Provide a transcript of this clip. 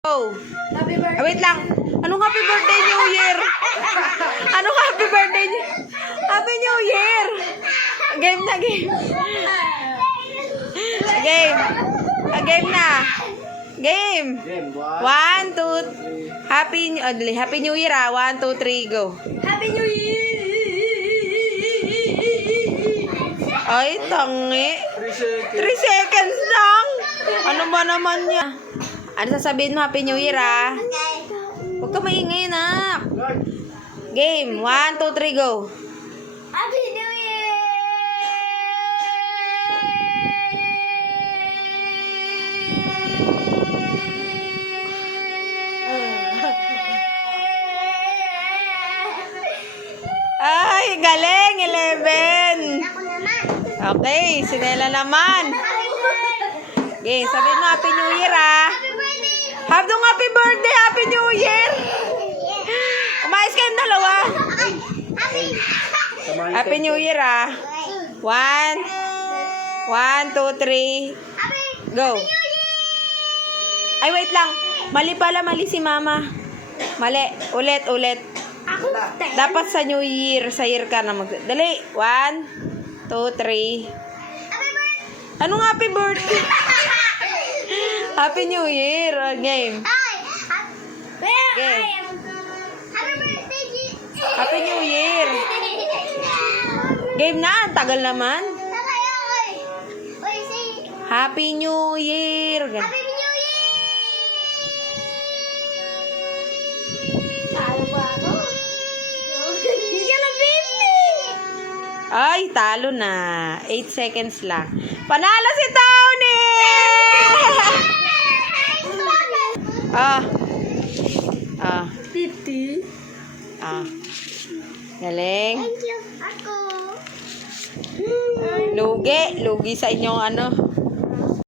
Oh. Happy birthday. Wait lang. Anong happy birthday New Year? Anong happy birthday New Happy New Year? Game na, game. Game. Game na. Game. 1, 2. Happy New Year 1, 2, 3, go. Happy New Year. Ay, tangi. 3 seconds lang. Ano ba naman niya? Ano sasabihin mo? Happy New Year, Huwag ka maingay, nak. Game. 1, 2, 3, go. Happy New Year. Ay, galing. 11. Ako naman. Okay, si Nela naman. Game. Sabihin mo Happy New Year, Happy birthday. Happy birthday. Happy New Year. Umayos kayong dalawa. Happy New Year, 1, 1, 2, 3, go. Ay, wait lang. Mali pala, mali si mama. Mali. Ulit. Ako Dapat sa New Year, sa year ka na Dali. 1, 2, 3. Anong happy birthday? Happy New Year. Game. Okay. Happy birthday, G. Happy New Year. Game na. Tagal naman. Happy New Year. Happy New Year. Talo ba ako? He's gonna beat me. Ay, talo na. 8 seconds lang. Panalo si Tony! Ah. 50. Galing. Thank you. Ako. Lugi sa inyong ano.